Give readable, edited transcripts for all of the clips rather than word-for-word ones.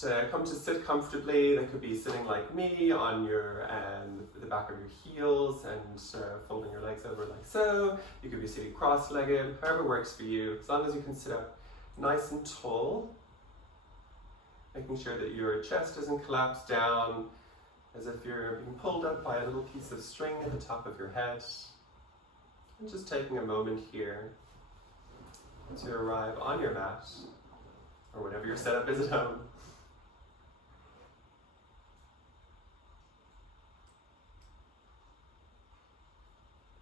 just come to sit comfortably. That could be sitting like me on your the back of your heels and folding your legs over like so. You could be sitting cross-legged, however works for you, as long as you can sit up nice and tall, making sure that your chest doesn't collapse down as if you're being pulled up by a little piece of string at the top of your head. And just taking a moment here to arrive on your mat, or whatever your setup is at home.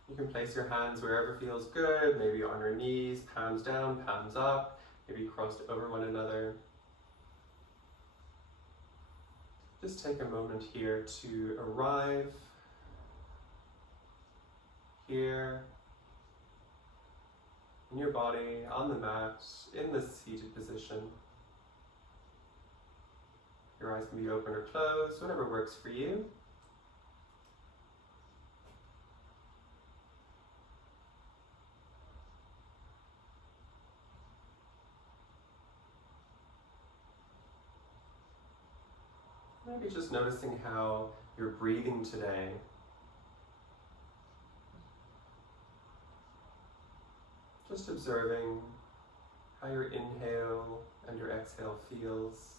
You can place your hands wherever feels good, maybe on your knees, palms down, palms up, maybe crossed over one another. Just take a moment here to arrive here in your body, on the mat, in this seated position. Your eyes can be open or closed, whatever works for you. Maybe just noticing how you're breathing today. Just observing how your inhale and your exhale feels.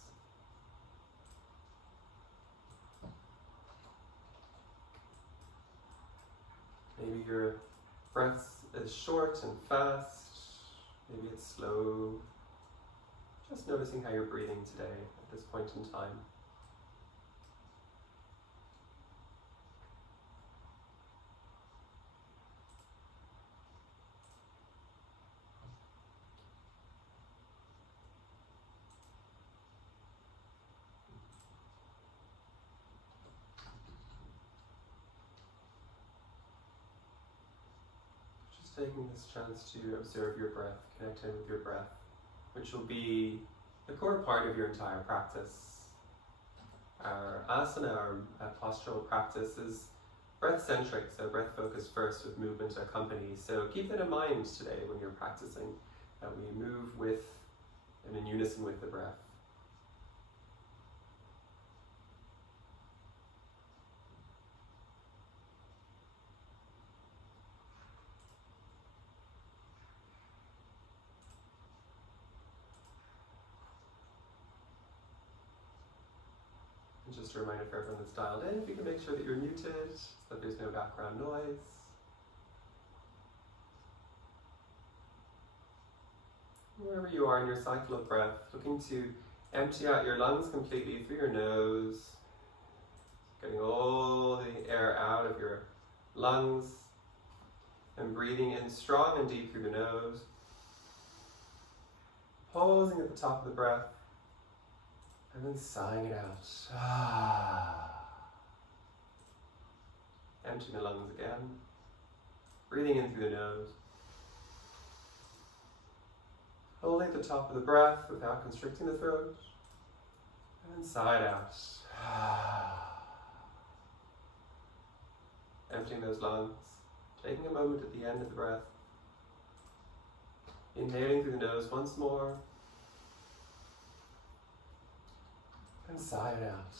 Maybe your breath is short and fast, maybe it's slow. Just noticing how you're breathing today at this point in time. Taking this chance to observe your breath, connecting with your breath, which will be the core part of your entire practice. Our asana, our postural practice, is breath-centric, so breath focused first with movement accompanied. So keep that in mind today when you're practicing, that we move with and in unison with the breath. And just a reminder for everyone that's dialed in, if you can make sure that you're muted, so that there's no background noise. Wherever you are in your cycle of breath, looking to empty out your lungs completely through your nose, getting all the air out of your lungs, and breathing in strong and deep through the nose, pausing at the top of the breath, and then sighing it out. Emptying the lungs again. Breathing in through the nose. Holding at the top of the breath without constricting the throat. And then sigh it out. Emptying those lungs. Taking a moment at the end of the breath. Inhaling through the nose once more. And sigh it out.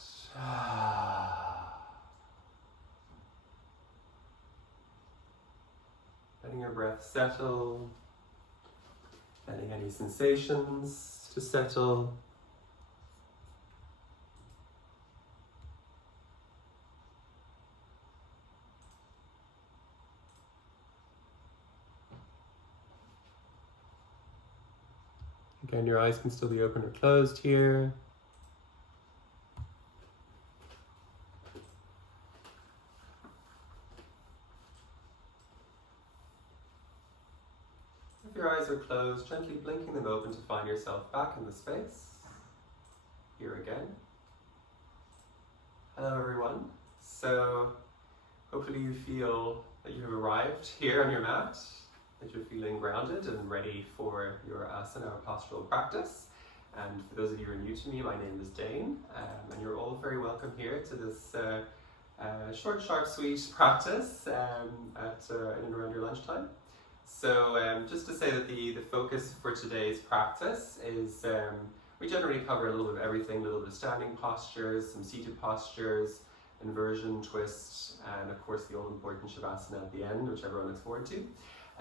Letting your breath settle. Letting any sensations to settle. Again, your eyes can still be open or closed here. If your eyes are closed, gently blinking them open to find yourself back in the space. Here again. Hello everyone. So hopefully you feel that you have arrived here on your mat, that you're feeling grounded and ready for your asana or postural practice. And for those of you who are new to me, my name is Dane, and you're all very welcome here to this short, sharp, sweet practice in and around your lunchtime. So just to say that the focus for today's practice is We generally cover a little bit of everything, a little bit of standing postures, some seated postures, inversion, twist, and of course the all important Shavasana at the end, which everyone looks forward to.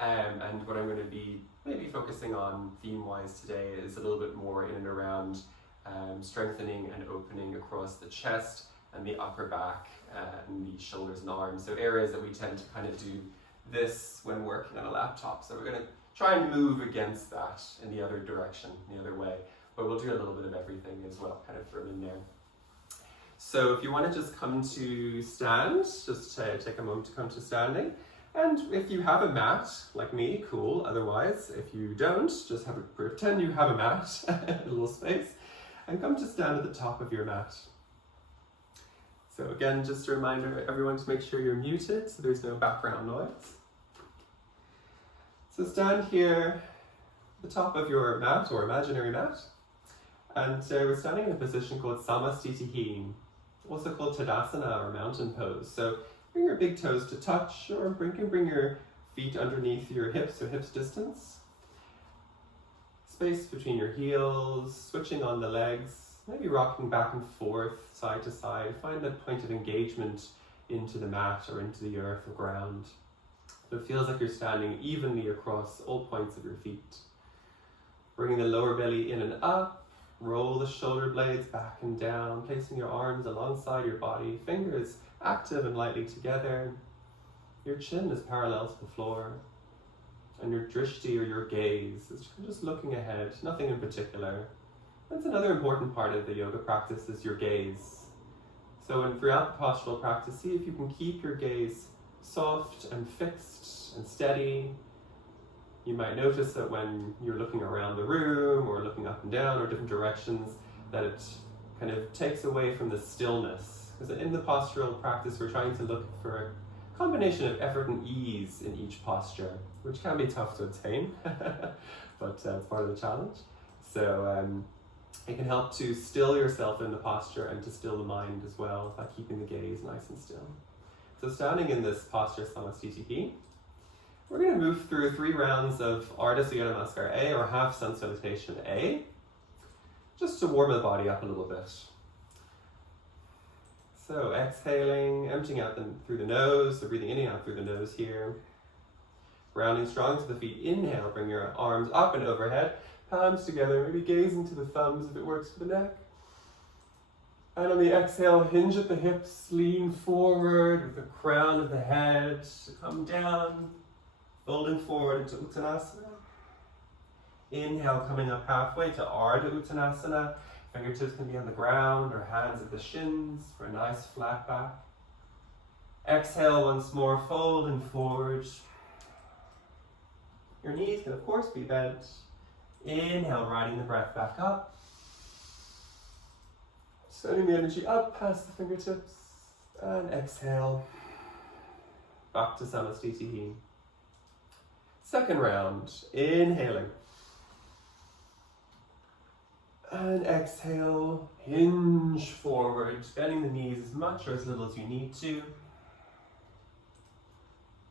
And what I'm going to be maybe focusing on theme-wise today is a little bit more in and around strengthening and opening across the chest and the upper back and the shoulders and arms. So areas that we tend to kind of do this when working on a laptop. So we're going to try and move against that in the other direction, the other way. But we'll do a little bit of everything as well, kind of thrown in there. So if you want to just come to stand, just take a moment to come to standing. And if you have a mat, like me, cool. Otherwise, if you don't, just pretend you have a mat, a little space, and come to stand at the top of your mat. So again, just a reminder, everyone, to make sure you're muted so there's no background noise. So stand here at the top of your mat or imaginary mat. And we're standing in a position called Samastitihi, also called Tadasana or mountain pose. So bring your big toes to touch, or you can bring your feet underneath your hips, so hips distance. Space between your heels, switching on the legs, maybe rocking back and forth, side to side. Find that point of engagement into the mat or into the earth or ground. So it feels like you're standing evenly across all points of your feet. Bringing the lower belly in and up. Roll the shoulder blades back and down, placing your arms alongside your body, fingers active and lightly together. Your chin is parallel to the floor, and your drishti or your gaze is just looking ahead, nothing in particular. That's another important part of the yoga practice, is your gaze. So throughout the postural practice, see if you can keep your gaze soft and fixed and steady. You might notice that when you're looking around the room or looking up and down or different directions, that it kind of takes away from the stillness. Because in the postural practice, we're trying to look for a combination of effort and ease in each posture, which can be tough to attain, but it's part of the challenge. So it can help to still yourself in the posture and to still the mind as well by keeping the gaze nice and still. So standing in this posture, Samastitihi, we're going to move through 3 rounds of Ardha Sukhasana Namaskar A, or half sun salutation A, just to warm the body up a little bit. So exhaling, emptying out through the nose, so breathing in and out through the nose here. Grounding strong to the feet. Inhale, bring your arms up and overhead, palms together, maybe gaze into the thumbs if it works for the neck. And on the exhale, hinge at the hips, lean forward with the crown of the head to come down. Folding forward into Uttanasana. Inhale, coming up halfway to Ardha Uttanasana. Fingertips can be on the ground or hands at the shins for a nice flat back. Exhale once more, folding forward. Your knees can of course be bent. Inhale, riding the breath back up. Sending the energy up past the fingertips. And exhale. Back to Samastitihi. Second round, inhaling. And exhale, hinge forward, bending the knees as much or as little as you need to.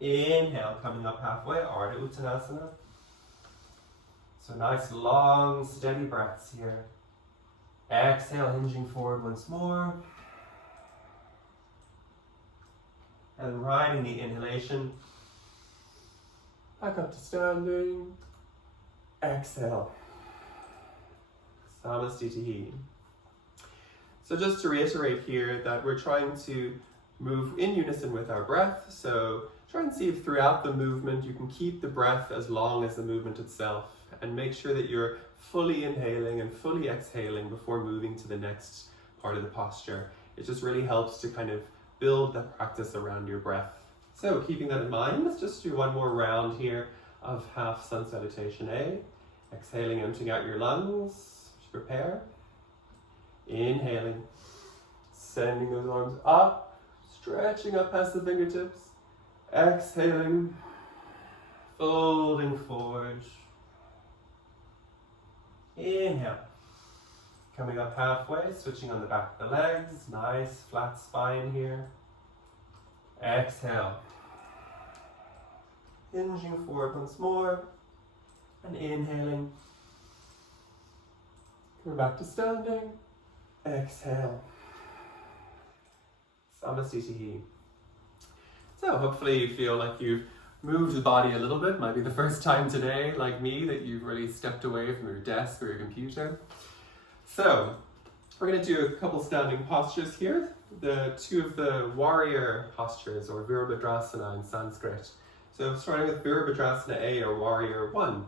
Inhale, coming up halfway, Ardha Uttanasana. So nice, long, steady breaths here. Exhale, hinging forward once more. And riding the inhalation. Back up to standing. Exhale. Samastitihi. So just to reiterate here that we're trying to move in unison with our breath. So try and see if throughout the movement you can keep the breath as long as the movement itself, and make sure that you're fully inhaling and fully exhaling before moving to the next part of the posture. It just really helps to kind of build that practice around your breath. So keeping that in mind, let's just do one more round here of half sun salutation A. Exhaling, emptying out your lungs. Just prepare. Inhaling, sending those arms up, stretching up past the fingertips. Exhaling, folding forward. Inhale, coming up halfway, switching on the back of the legs. Nice flat spine here. Exhale, hinging forward once more, and inhaling, We're back to standing. Exhale. Samastitihi. So hopefully you feel like you've moved the body a little bit. Might be the first time today, like me, that you've really stepped away from your desk or your computer. So we're going to do a couple standing postures here. The two of the warrior postures, or Virabhadrasana in Sanskrit. So starting with Virabhadrasana A, or warrior 1.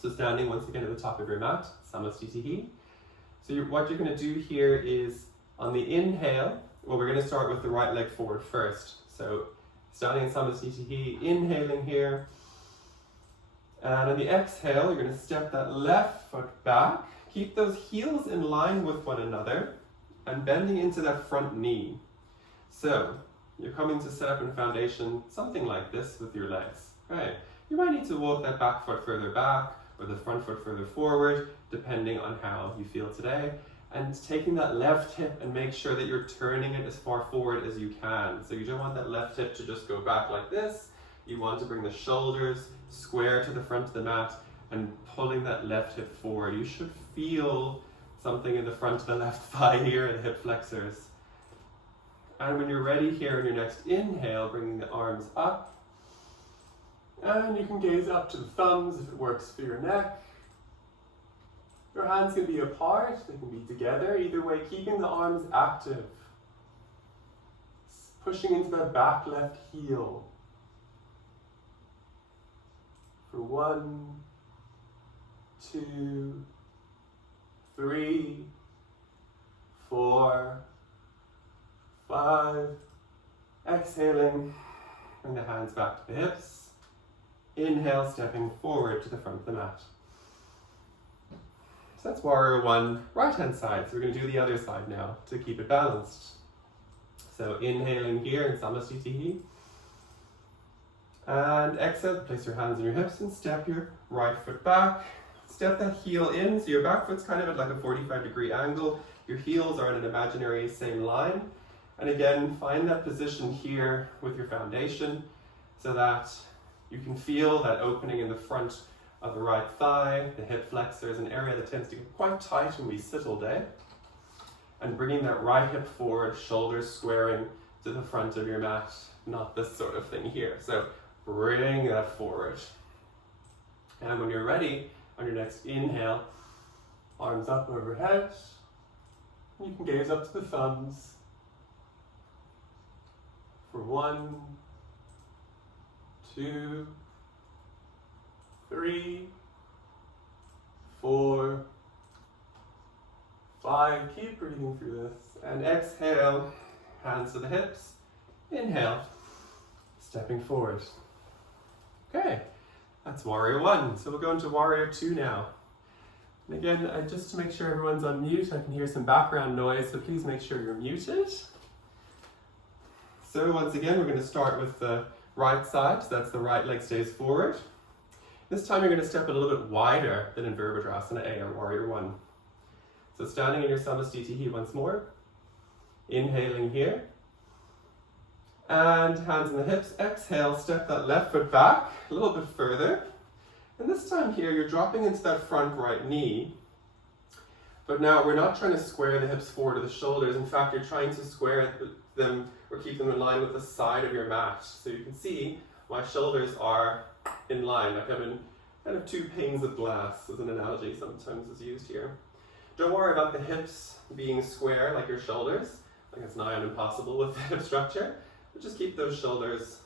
So standing once again at the top of your mat, Samastitihi. So what you're going to do here is, on the inhale, well, we're going to start with the right leg forward first. So standing in Samastitihi, inhaling here. And on the exhale, you're going to step that left foot back. Keep those heels in line with one another and bending into that front knee. So you're coming to set up in foundation something like this with your legs. Okay. You might need to walk that back foot further back or the front foot further forward, depending on how you feel today. And taking that left hip and make sure that you're turning it as far forward as you can. So you don't want that left hip to just go back like this. You want to bring the shoulders square to the front of the mat and pulling that left hip forward. You should feel something in the front of the left thigh here, the hip flexors. And when you're ready here in your next inhale, bringing the arms up. And you can gaze up to the thumbs if it works for your neck. Your hands can be apart, they can be together. Either way, keeping the arms active. Pushing into that back left heel. For 1, 2, 3, 4, 5. Exhaling, bring the hands back to the hips. Inhale, stepping forward to the front of the mat. So that's warrior 1, right hand side. So we're going to do the other side now to keep it balanced. So inhaling here in Samastitihi. And exhale, place your hands on your hips and step your right foot back. Step that heel in, so your back foot's kind of at like a 45-degree angle. Your heels are in an imaginary same line. And again, find that position here with your foundation so that you can feel that opening in the front of the right thigh, the hip flexors, an area that tends to get quite tight when we sit all day. And bringing that right hip forward, shoulders squaring to the front of your mat, not this sort of thing here. So bring that forward. And when you're ready, on your next inhale, arms up overhead. You can gaze up to the thumbs. For 1, 2, 3, 4, 5. Keep breathing through this. And exhale, hands to the hips. Inhale, stepping forward. Okay, that's warrior 1. So we'll go into warrior 2 now. And again, just to make sure everyone's on mute, I can hear some background noise, so please make sure you're muted. So once again, we're going to start with the right side. So that's the right leg stays forward. This time you're going to step a little bit wider than in Virabhadrasana A, or warrior 1. So standing in your Samastitihi once more. Inhaling here. And hands on the hips. Exhale, step that left foot back a little bit further. And this time here, you're dropping into that front right knee. But now we're not trying to square the hips forward to the shoulders. In fact, you're trying to square them or keep them in line with the side of your mat. So you can see my shoulders are in line, like I'm in kind of 2 panes of glass, as an analogy sometimes is used here. Don't worry about the hips being square like your shoulders. Like it's nigh on impossible with the hip structure. But just keep those shoulders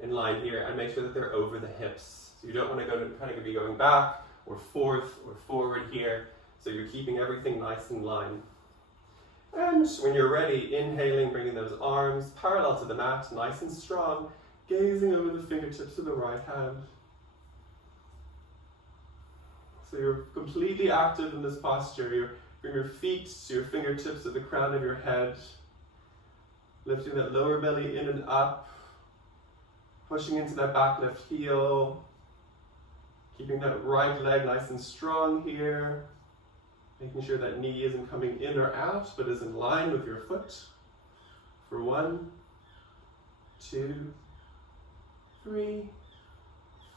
in line here and make sure that they're over the hips. So you don't want to kind of be going back or forth or forward here. So you're keeping everything nice in line. And when you're ready, inhaling, bringing those arms parallel to the mat, nice and strong, gazing over the fingertips of the right hand. So you're completely active in this posture. You bring your feet to your fingertips at the crown of your head, lifting that lower belly in and up, pushing into that back left heel, keeping that right leg nice and strong here, making sure that knee isn't coming in or out, but is in line with your foot. For 1, 2, 3,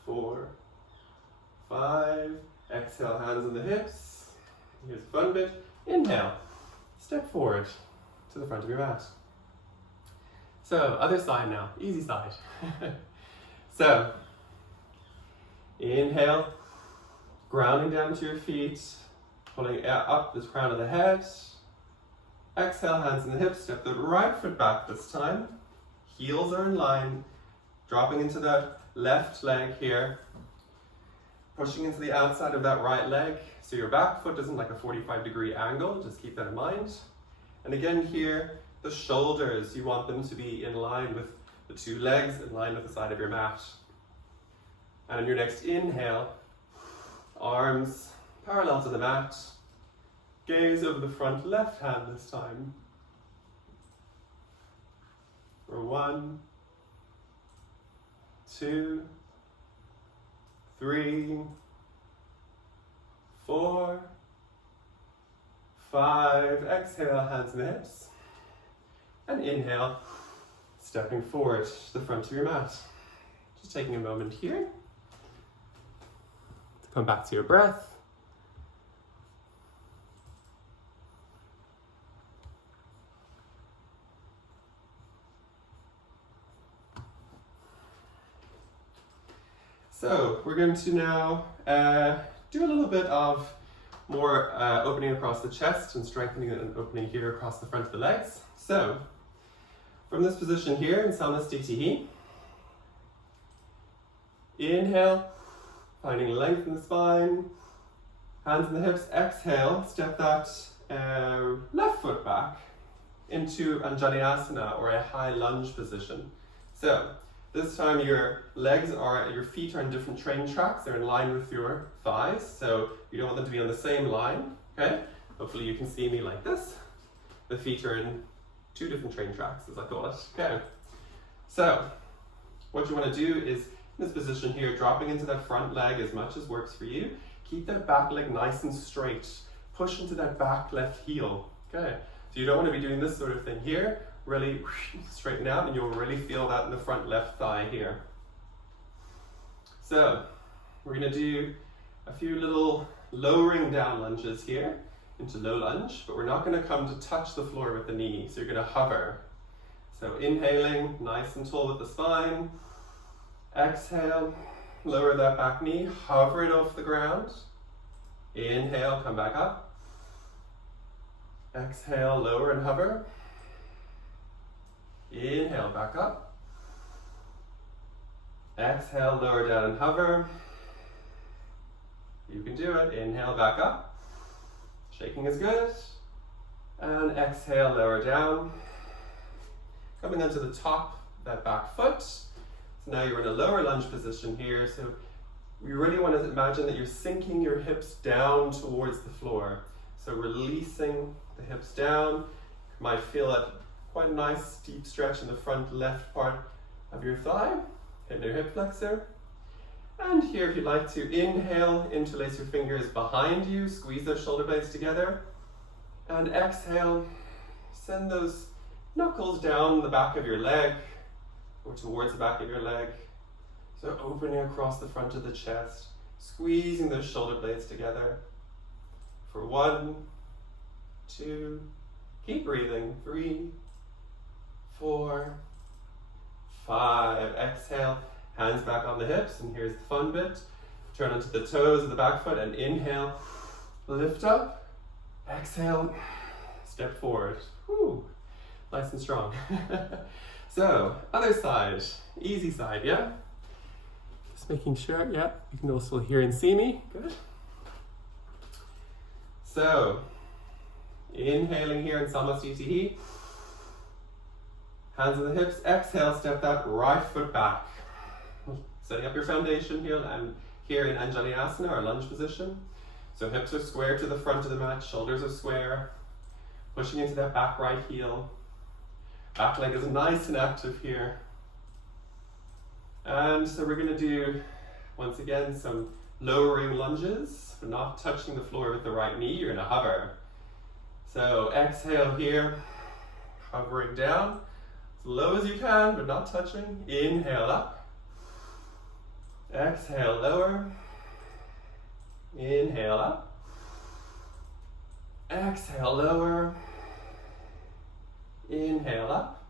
4, 5. Exhale, hands on the hips. Here's a fun bit. Inhale, step forward to the front of your mat. So, other side now, easy side. So, inhale, grounding down to your feet, pulling up the crown of the head. Exhale, hands in the hips, step the right foot back this time. Heels are in line, dropping into that left leg here. Pushing into the outside of that right leg, so your back foot isn't like a 45-degree angle, just keep that in mind. And again here, the shoulders, you want them to be in line with the two legs, in line with the side of your mat. And on your next inhale, arms parallel to the mat, gaze over the front left hand this time. For 1, 2, 3, 4, 5. Exhale, hands in the hips. And inhale, stepping forward to the front of your mat. Just taking a moment here to come back to your breath. So we're going to now do a little bit of more opening across the chest and strengthening and opening here across the front of the legs. So from this position here in Samasthiti, inhale, finding length in the spine, hands in the hips. Exhale, step that left foot back into Anjaneyasana, or a high lunge position. So this time your feet are in different train tracks. They're in line with your thighs, so you don't want them to be on the same line, okay? Hopefully you can see me like this. The feet are in 2 different train tracks, as I call it, okay? So what you want to do is, in this position here, dropping into that front leg as much as works for you. Keep that back leg nice and straight. Push into that back left heel, okay? So you don't want to be doing this sort of thing here. Really straighten out, and you'll really feel that in the front left thigh here. So we're going to do a few little lowering down lunges here into low lunge, but we're not going to come to touch the floor with the knee, so you're going to hover. So inhaling, nice and tall with the spine. Exhale, lower that back knee, hover it off the ground. Inhale, come back up. Exhale, lower and hover. Inhale, back up. Exhale, lower down and hover. You can do it. Inhale, back up. Shaking is good. And exhale, lower down. Coming onto the top of that back foot. So now you're in a lower lunge position here. So you really want to imagine that you're sinking your hips down towards the floor. So releasing the hips down. You might feel it. Quite a nice deep stretch in the front left part of your thigh, hitting your hip flexor. And here, if you'd like to inhale, interlace your fingers behind you, squeeze those shoulder blades together. And exhale, send those knuckles down the back of your leg, or towards the back of your leg. So opening across the front of the chest, squeezing those shoulder blades together. For 1, 2, keep breathing, 3, 4, 5. Exhale, hands back on the hips, and here's the fun bit. Turn onto the toes of the back foot and inhale, lift up. Exhale, step forward. Whew, nice and strong. So, other side, easy side, yeah? Just making sure, yeah, you can also hear and see me, good. So, inhaling here in Samasthiti. Hands on the hips, exhale, step that right foot back. Setting up your foundation here in Anjaneyasana, or lunge position. So hips are square to the front of the mat, shoulders are square. Pushing into that back right heel. Back leg is nice and active here. And so we're going to do, once again, some lowering lunges. We're not touching the floor with the right knee, you're going to hover. So exhale here, hovering down. As low as you can, but not touching. Inhale up. Exhale, lower. Inhale up. Exhale, lower. Inhale up.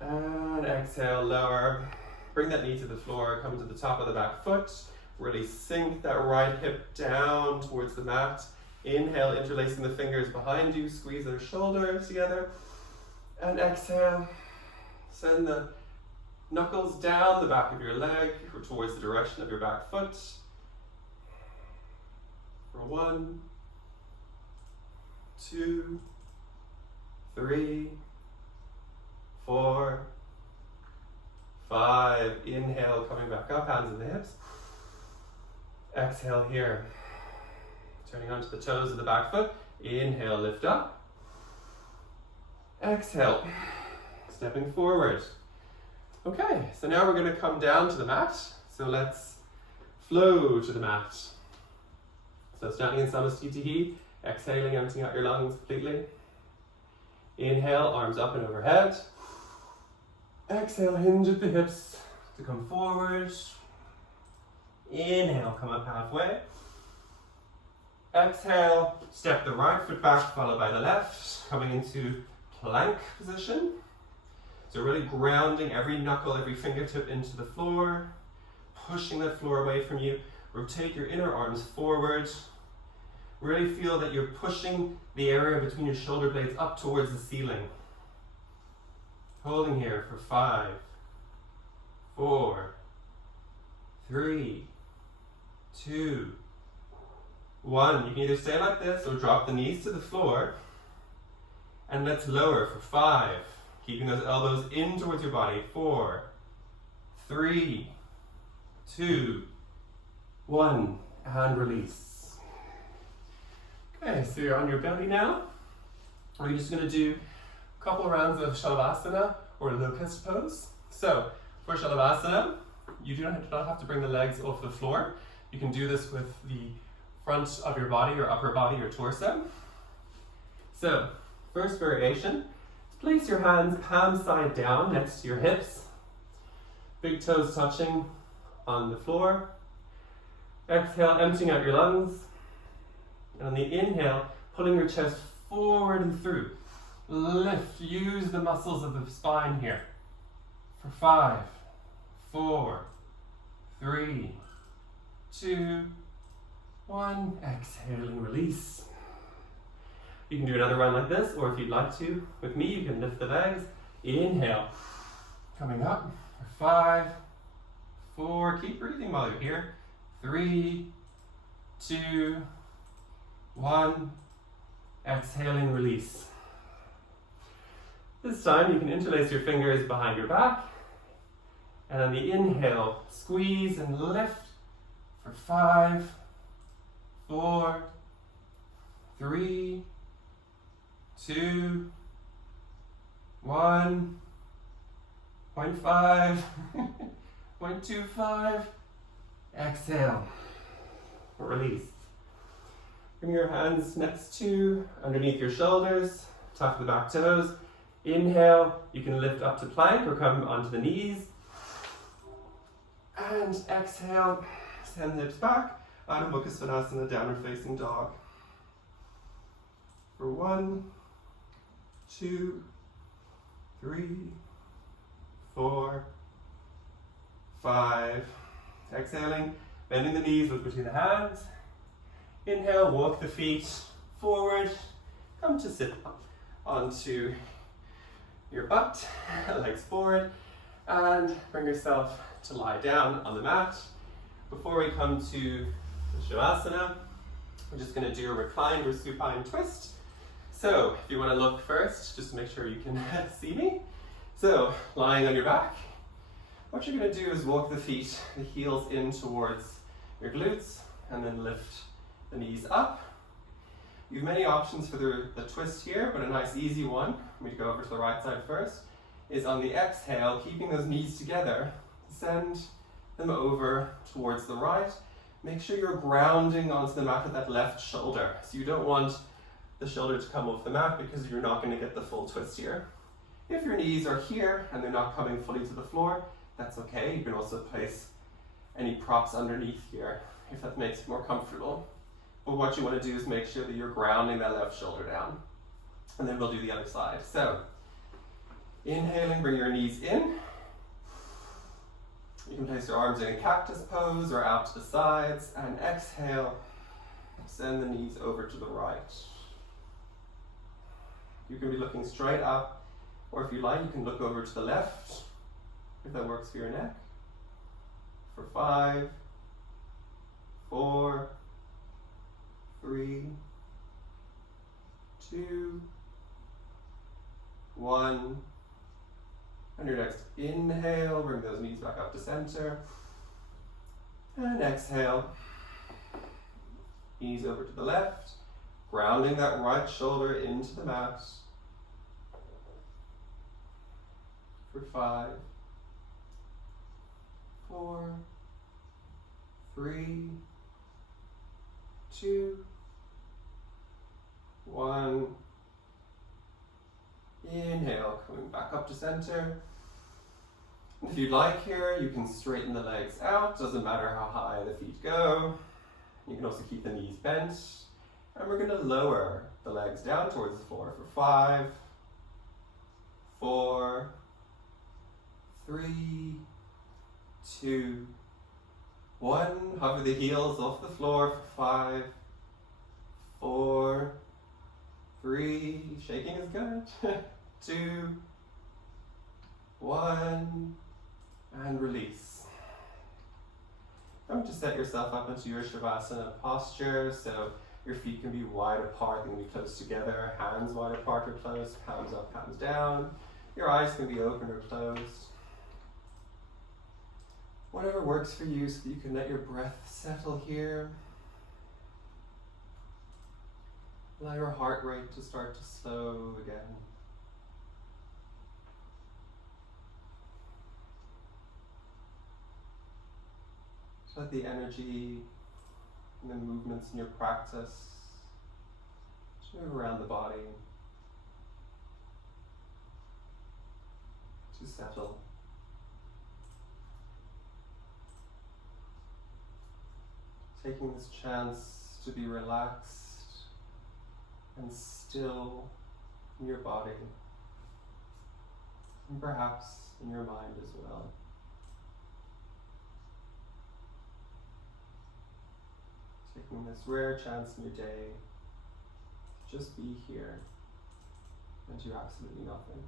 And exhale, lower. Bring that knee to the floor, come to the top of the back foot. Really sink that right hip down towards the mat. Inhale, interlacing the fingers behind you, squeeze those shoulders together. And exhale, send the knuckles down the back of your leg or towards the direction of your back foot. For 1, 2, 3, 4, 5. Inhale, coming back up, hands in the hips. Exhale here. Turning onto the toes of the back foot. Inhale, lift up. Exhale, stepping forward. Okay, so now we're going to come down to the mat. So let's flow to the mat. So standing in Samastitihi, exhaling, emptying out your lungs completely. Inhale, arms up and overhead. Exhale, hinge at the hips to come forward. Inhale, come up halfway. Exhale, step the right foot back, followed by the left, coming into plank position. So really grounding every knuckle, every fingertip into the floor, pushing that floor away from you. Rotate your inner arms forward. Really feel that you're pushing the area between your shoulder blades up towards the ceiling. Holding here for 5, 4, 3, 2, 1. You can either stay like this or drop the knees to the floor. And let's lower for 5. Keeping those elbows in towards your body. 4, 3, 2, 1. And release. Okay, so you're on your belly now. We're just going to do a couple rounds of Shalabhasana or locust pose. So for Shalabhasana, you do not have to bring the legs off the floor. You can do this with the front of your body, your upper body, your torso. So first variation, place your hands palm side down next to your hips. Big toes touching on the floor. Exhale, emptying out your lungs. And on the inhale, pulling your chest forward and through. Lift, use the muscles of the spine here. For 5, 4, 3, 2, 1. Exhaling, release. You can do another round like this, or if you'd like to, with me, you can lift the legs. Inhale, coming up. For 5, 4, keep breathing while you're here. 3, 2, 1. Exhaling, release. This time you can interlace your fingers behind your back. And on the inhale, squeeze and lift for 5, 4, 3, 2, 1, 0.5, 0.25. Exhale, release. Bring your hands next to, underneath your shoulders, tuck the back toes. Inhale, you can lift up to plank or come onto the knees. And exhale, send the hips back. Adho Mukha Svanasana, downward facing dog. For 1, 2, 3, 4, 5. Exhaling, bending the knees, look between the hands. Inhale, walk the feet forward. Come to sit onto your butt, legs forward, and bring yourself to lie down on the mat. Before we come to the Shavasana, we're just going to do a reclined or supine twist. So if you want to look first, just to make sure you can see me. So lying on your back, what you're going to do is walk the feet, the heels in towards your glutes, and then lift the knees up. You have many options for the twist here, but a nice easy one, let me go over to the right side first, is on the exhale, keeping those knees together, send them over towards the right. Make sure you're grounding onto the mat with that left shoulder. So you don't want the shoulder to come off the mat because you're not going to get the full twist here. If your knees are here and they're not coming fully to the floor, that's okay. You can also place any props underneath here if that makes it more comfortable. But what you want to do is make sure that you're grounding that left shoulder down. And then we'll do the other side. So, inhaling, bring your knees in. You can place your arms in a cactus pose or out to the sides. And exhale, send the knees over to the right. You can be looking straight up, or if you like, you can look over to the left, if that works for your neck. For 5, 4, 3, 2, 1. On your next inhale, bring those knees back up to center. And exhale, knees over to the left, grounding that right shoulder into the mat. For 5, 4, 3, 2, 1. Inhale, coming back up to center. If you'd like here, you can straighten the legs out. Doesn't matter how high the feet go. You can also keep the knees bent. And we're going to lower the legs down towards the floor for 5, 4, 3, 2, 1. Hover the heels off the floor for 5, 4, 3. Shaking is good. 2, 1. And release. Don't just set yourself up into your Shavasana posture, so your feet can be wide apart, they can be close together, hands wide apart or closed, palms up, palms down. Your eyes can be open or closed. Whatever works for you, so that you can let your breath settle here. Allow your heart rate to start to slow again. So let the energy and the movements in your practice move around the body to settle. Taking this chance to be relaxed and still in your body, and perhaps in your mind as well. Taking this rare chance in your day to just be here and do absolutely nothing.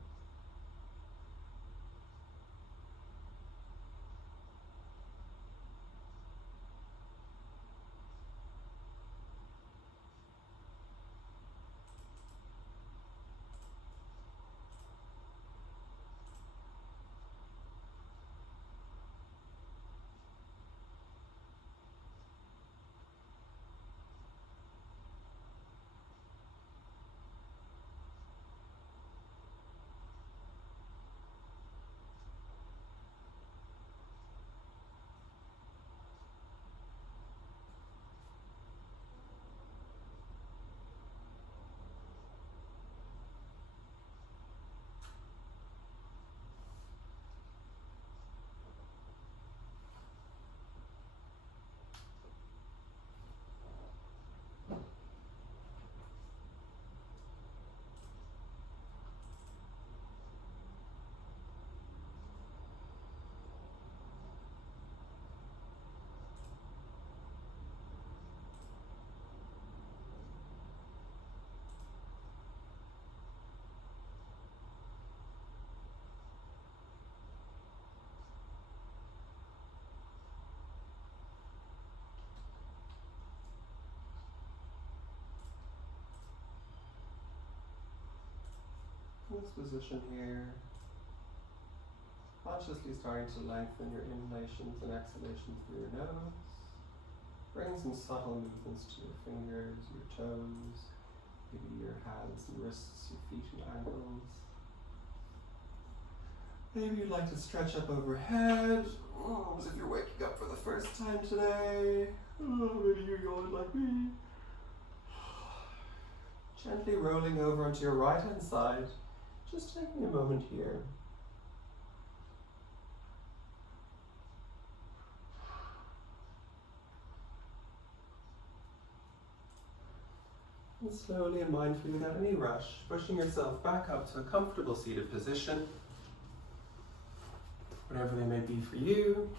In this position here, consciously starting to lengthen your inhalations and exhalations through your nose. Bring some subtle movements to your fingers, your toes, maybe your hands and wrists, your feet and ankles. Maybe you'd like to stretch up overhead, as if you're waking up for the first time today. Maybe you're yawning like me. Gently rolling over onto your right hand side. Just taking a moment here. And slowly and mindfully, without any rush, pushing yourself back up to a comfortable seated position, whatever they may be for you.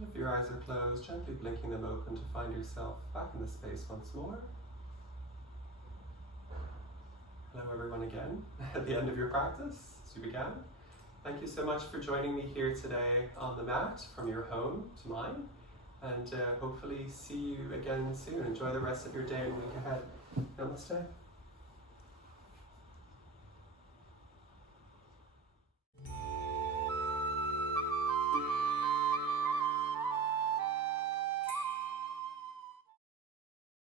If your eyes are closed, gently blinking them open to find yourself back in the space once more. Hello everyone again, at the end of your practice, as you began. Thank you so much for joining me here today on the mat, from your home to mine, and hopefully see you again soon. Enjoy the rest of your day and week ahead. Namaste.